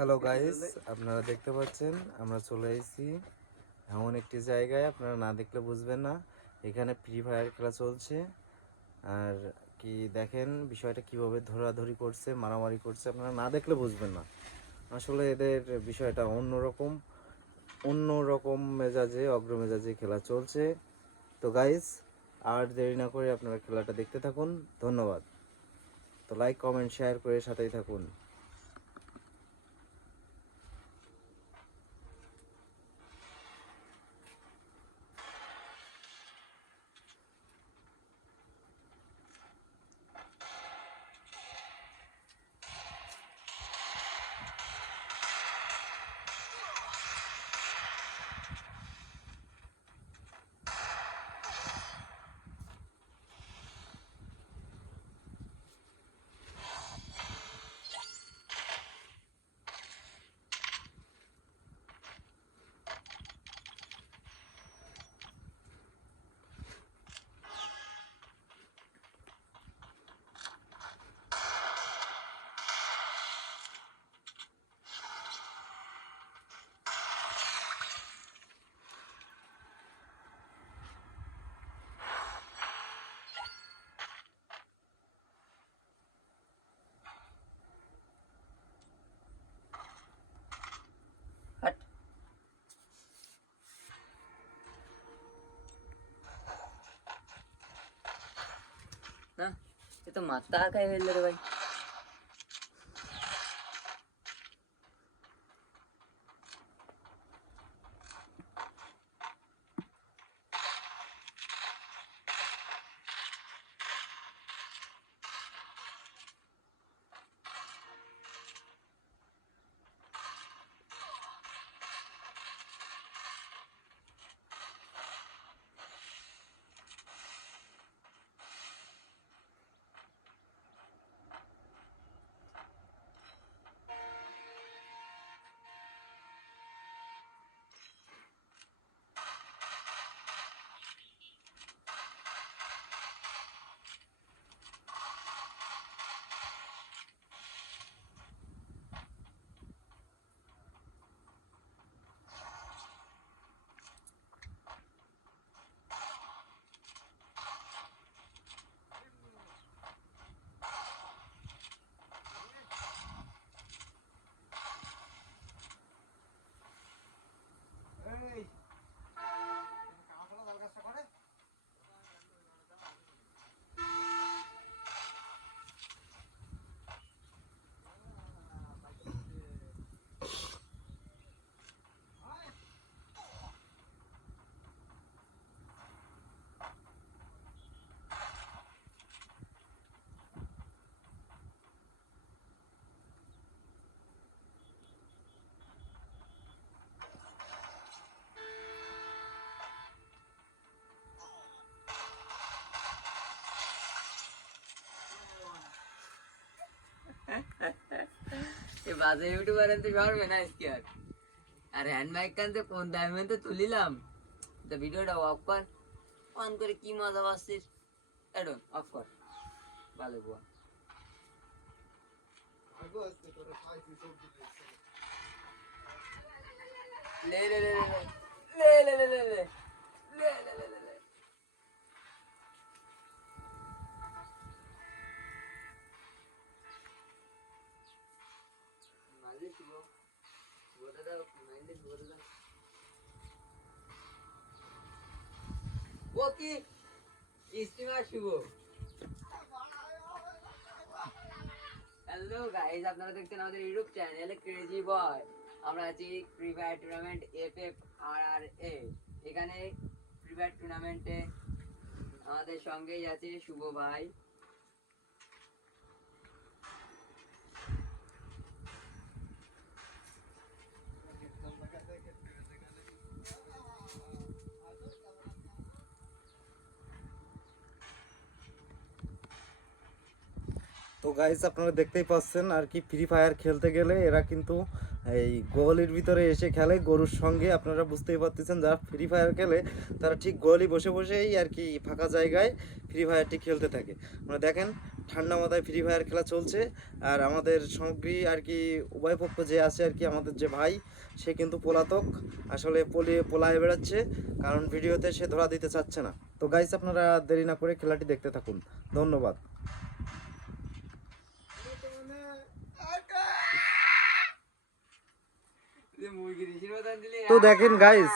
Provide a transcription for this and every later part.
Hello guys, আপনারা দেখতে পাচ্ছেন আমরা চলে এসেছি এমন একটি জায়গায় আপনারা না দেখলে বুঝবেন না। এখানে ফ্রি ফায়ার খেলা চলছে। আর কি দেখেন বিষয়টা কিভাবে ধরাধরি করছে, মারামারি করছে, আপনারা না দেখলে বুঝবেন না। আসলে এদের বিষয়টা অন্যরকম মেজাজে, অগ্র মেজাজে খেলা চলছে। তো গাইস, আর দেরি না করে আপনারা খেলাটা দেখতে থাকুন। ধন্যবাদ। তো লাইক, কমেন্ট, শেয়ার করে সাথেই থাকুন। हट ना ये तो माता काय वेल्ले रे भाई ये बाजे यूट्यूबर अंत शहर में ना इसके यार अरे हैंड माइक কানতে ফোন দাইমেন তো তুলিলাম তো ভিডিওটা অফ কর অন করে কি মজা পাচ্ছিস এডন অফ কর ভালো বুয়া লে লে লে লে লে লে লে লে লে লে লে লে লে মাঝে শুভ ওটা মাইন্ডে বললাম ও কি স্টিমার শুভ হ্যালো গাইস আপনারা দেখছেন আমাদের ইউটিউব চ্যানেল ক্রেজি বয় আমরা আছি ফ্রি ফায়ার টুর্নামেন্ট FFRRA এখানে ফ্রি ফায়ার টুর্নামেন্টে আমাদের সঙ্গেই আছে শুভ ভাই তো গাইস আপনারা দেখতেই পাচ্ছেন আর কি, ফ্রি ফায়ার খেলতে গেলে এরা কিন্তু এই গোয়ালির ভিতরে এসে খেলে গরুর সঙ্গে। আপনারা বুঝতেই পারতেছেন, যারা ফ্রি ফায়ার খেলে তারা ঠিক গোয়ালি বসে বসেই আর কি ফাঁকা জায়গায় ফ্রি ফায়ারটি খেলতে থাকে। মানে দেখেন ঠান্ডা মাথায় ফ্রি ফায়ার খেলা চলছে, আর আমাদের সঙ্গী আর কি উভয় পক্ষ যে আছে আর কি, আমাদের যে ভাই সে কিন্তু পলাতক, আসলে পলায়ে বেড়াচ্ছে, কারণ ভিডিওতে সে ধরা দিতে চাচ্ছে না। তো গাইস আপনারা দেরি না করে খেলাটি দেখতে থাকুন, ধন্যবাদ। তো দেখেন গাইস,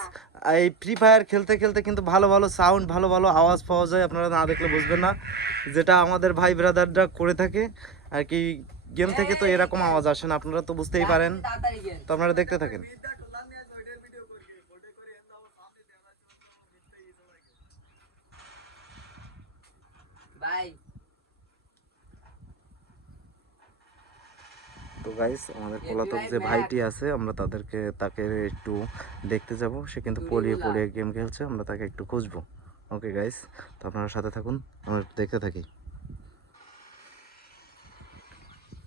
এই ফ্রি ফায়ার খেলতে খেলতে কিন্তু ভালো ভালো সাউন্ড, ভালো ভালো আওয়াজ পাওয়া যায়, আপনারা না দেখলে বুঝবেন না, যেটা আমাদের ভাই ব্রাদাররা করে থাকে আর কি। গেম থেকে তো এরকম আওয়াজ আসে না, আপনারা তো বুঝতেই পারেন। তো আপনারা দেখতে থাকেন। ভাই তো গাইস আমাদের পলাতক যে ভাইটি আছে, আমরা তাকে একটু দেখতে যাব। সে কিন্তু পলিয়ে পলিয়ে গেম খেলছে, আমরা তাকে একটু খুঁজবো। ওকে গাইস, তো আপনারা সাথে থাকুন, আমরা একটু দেখতে থাকি।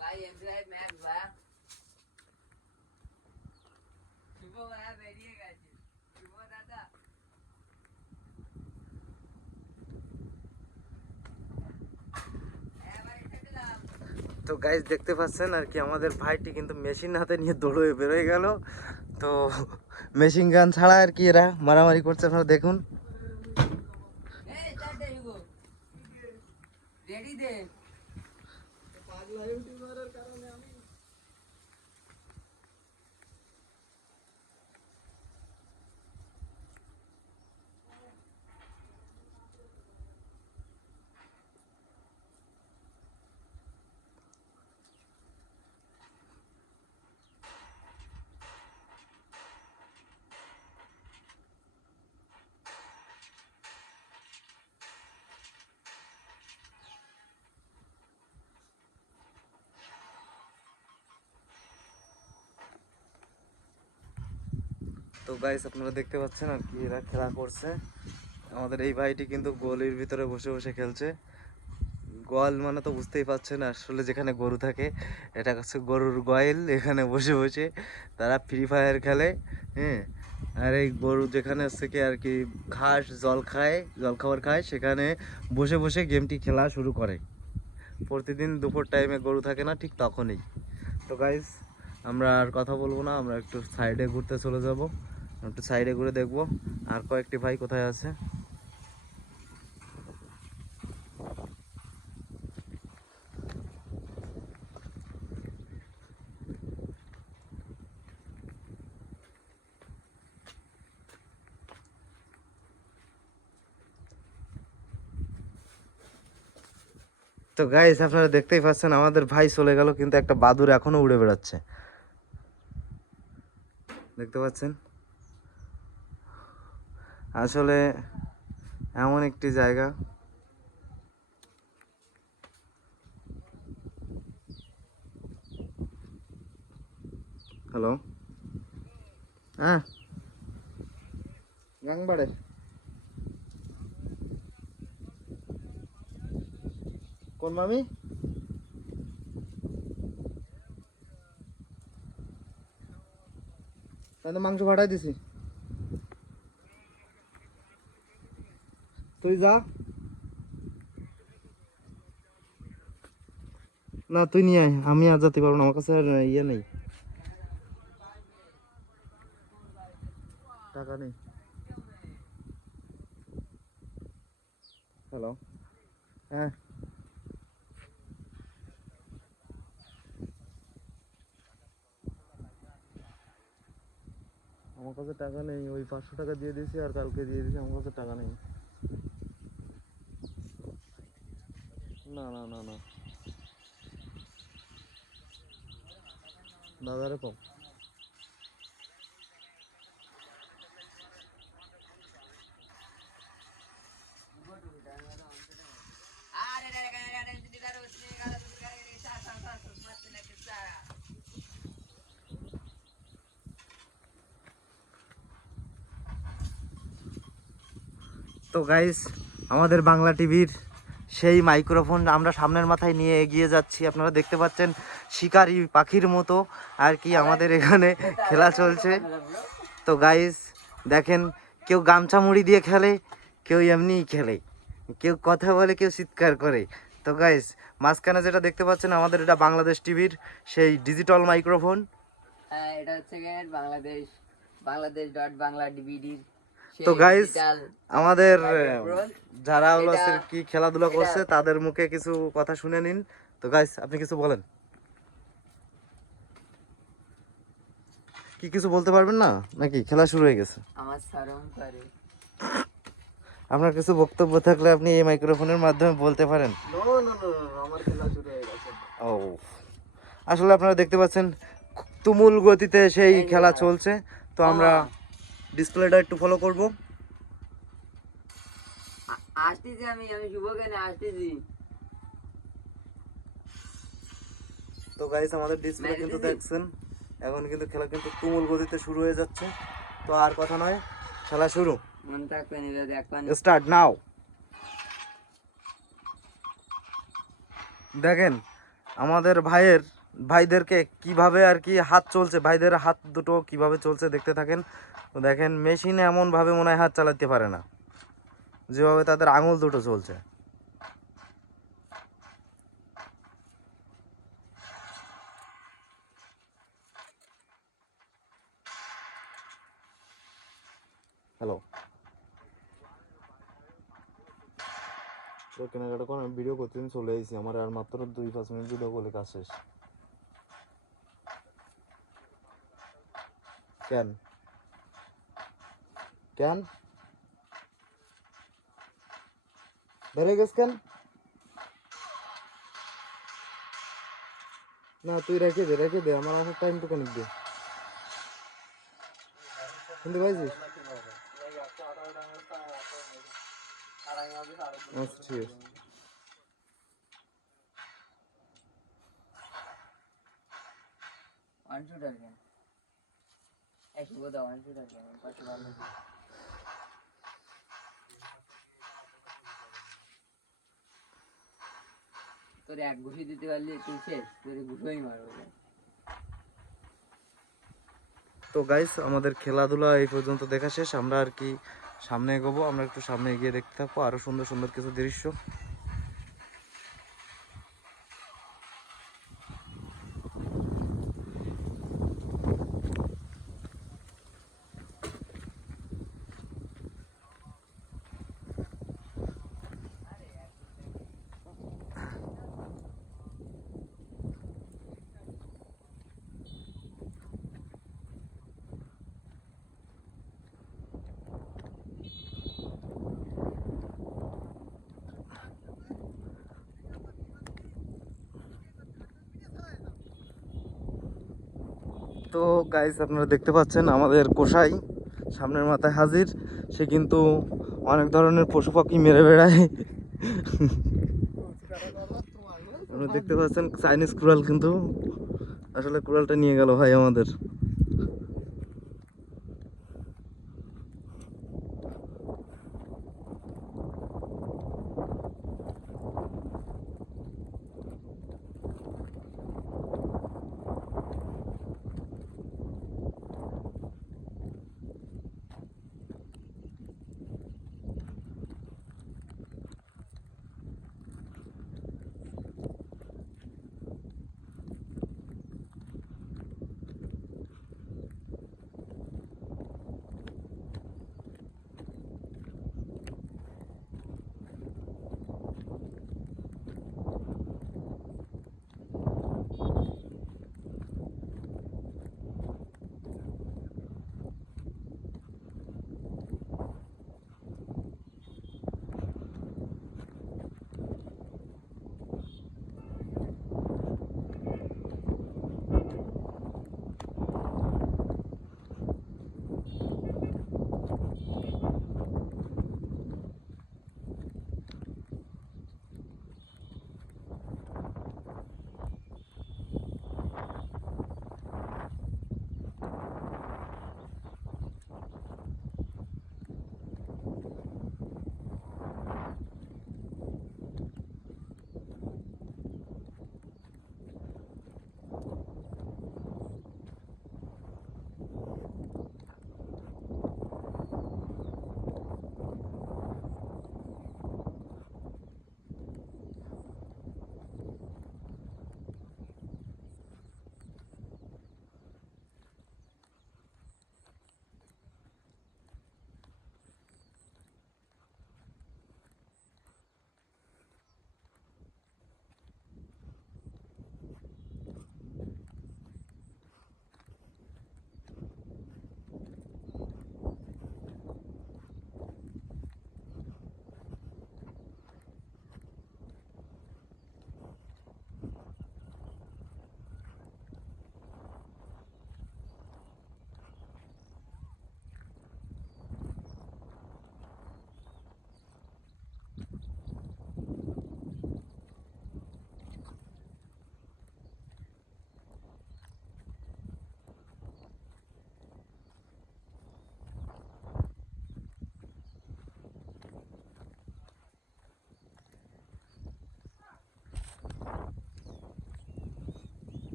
ভাই এমপ্লয় ম্যাক্স ভাই শুভ ভাই বেরিয়ে গেছে। শুভ দাদা তো গাইস দেখতে পাচ্ছেন আর কি, আমাদের ভাইটি কিন্তু মেশিন হাতে নিয়ে দৌড়ে বেরোয় গেল। তো মেশিন গান ছাড়া আর কি এরা মারামারি করছে, আপনারা দেখুন। এই চারটে ইগো রেডি দে পাগলা ইউটিউবারের কারণে আমি তো গাইস আপনারা দেখতে পাচ্ছেন আর কি, এরা খেলা করছে। আমাদের এই ভাইটি কিন্তু গোয়ালির ভিতরে বসে বসে খেলছে। গোয়াল মানে তো বুঝতেই পারছেন, আসলে যেখানে গরু থাকে এটা হচ্ছে গরুর গোয়াল। এখানে বসে বসে তারা ফ্রি ফায়ার খেলে। হ্যাঁ, আর এই গরু যেখানে হচ্ছে কি আর কি ঘাস জল খায়, জল খাবার খায়, সেখানে বসে বসে গেমটি খেলা শুরু করে। প্রতিদিন দুপুর টাইমে গরু থাকে না, ঠিক তখনই। তো গাইস আমরা আর কথা বলবো না, আমরা একটু সাইডে ঘুরতে চলে যাব, একটু সাইডে ঘুরে দেখবো আর কয়েকটি ভাই কোথায় আছে। তো গাইস আপনারা দেখতেই পাচ্ছেন, আমাদের ভাই চলে গেল, কিন্তু একটা বাদুড় এখনো উড়ে বেড়াচ্ছে, দেখতে পাচ্ছেন। আসলে এমন একটি জায়গা। হ্যালো, হ্যাঁ গাংবাড়ে কোন মামি? তাহলে মাংস পাঠাই দিছি, তুই যা। না তুই নিয়ে আয়, আমি আর যেতে পারবো না, আমার কাছে আর ইয়ে নেই, টাকা নেই। হ্যালো, হ্যাঁ আমার কাছে টাকা নেই, ওই 500 টাকা দিয়ে দিয়েছি আর কালকে দিয়ে দিয়েছি, আমার কাছে টাকা নেই। না না না না, দাদারে কম। আরে রে রে রে রে দিদার ওসে গালা দুধ করে রে সা সা সা মারতে লাগে সারা তো গাইস আমাদের বাংলা টিভির সেই মাইক্রোফোন আমরা সামনের মাথায় নিয়ে এগিয়ে যাচ্ছি। আপনারা দেখতে পাচ্ছেন শিকারি পাখির মতো আর কি আমাদের এখানে খেলা চলছে। তো গাইস দেখেন, কেউ গামছা মুড়ি দিয়ে খেলে, কেউ এমনিই খেলে, কেউ কথা বলে, কেউ চিৎকার করে। তো গাইস মাঝখানে যেটা দেখতে পাচ্ছেন আমাদের এটা বাংলাদেশ টিভির সেই ডিজিটাল মাইক্রোফোন। হ্যাঁ, এটা হচ্ছে গিয়ে বাংলাদেশ ডট বাংলা ডিভিডির তো গাইস আমাদের মাইক্রোফোন। যারা হলো এটা- কি খেলাধুলা করছে তাদের মুখে কিছু কথা শুনে নিন। তো গাইস আপনি কিছু বলেন, কি কিছু বলতে পারবেন না নাকি খেলা শুরু হয়ে গেছে? আমার শরম করে। আপনার কিছু বক্তব্য থাকলে আপনি এই মাইক্রোফোনের মাধ্যমে বলতে পারেন। আমার খেলা শুরু হয়ে গেছে। ও, আসলে আপনারা দেখতে পাচ্ছেন তুমুল গতিতে সেই এই যে খেলা খেলা। চলছে। তো আমরা ডিসপ্লেটা একটু ফলো করব। আসতেছি আমি শুভ কেন আসতেছি। তো গাইস আমাদের ডিসপ্লে কিন্তু দেখছেন এখন কিন্তু খেলা কিন্তু তুমুল গতিতে শুরু হয়ে যাচ্ছে। তো আর কথা নয়, খেলা শুরু, মন থাকবে নিবে দেখবেন। Start now. দেখেন আমাদের ভাইদেরকে কিভাবে আর কি হাত চলছে, ভাইদের হাত দুটো কিভাবে চলছে দেখতে থাকেন। তো দেখেন মেশিনে এমন ভাবে মনে হয় হাত চালাতে পারে না, যেভাবে তাদের আঙুল দুটো চলছে। হ্যালো, তো কেনাকাটা করে ভিডিও করতে আমি চলে এসেছি, আমার আর মাত্র 2-5 মিনিট ভিডিও করলে কাজ শেষ। কেন কেন বেড়ে গেছ কেন? না তুই রেখে দে আমার অনেক টাইম তো কনিক দে, শুনতে পাইছিস? আচ্ছা ঠিক আছে। ওয়ান শুটার কেন? এই শুভ দাও ওয়ান শুটার কেন? পাশে ভালো। তোর এক ঘুষি দিতে পারলি তুই শেষ, তোর ঘুষোই মারবো। তো গাইস আমাদের খেলাধুলা এই পর্যন্ত দেখা শেষ। আমরা আর কি সামনে এগোবো, আমরা একটু সামনে এগিয়ে দেখতে থাকবো আরো সুন্দর সুন্দর কিছু দৃশ্য। তো গাইস আপনারা দেখতে পাচ্ছেন আমাদের কোষাই সামনের মাথায় হাজির। সে কিন্তু অনেক ধরনের পশু পাখি মেরে বেড়ায়। আপনারা দেখতে পাচ্ছেন চাইনিজ কুড়াল, কিন্তু আসলে কুড়ালটা নিয়ে গেল ভাই আমাদের।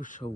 উৎসব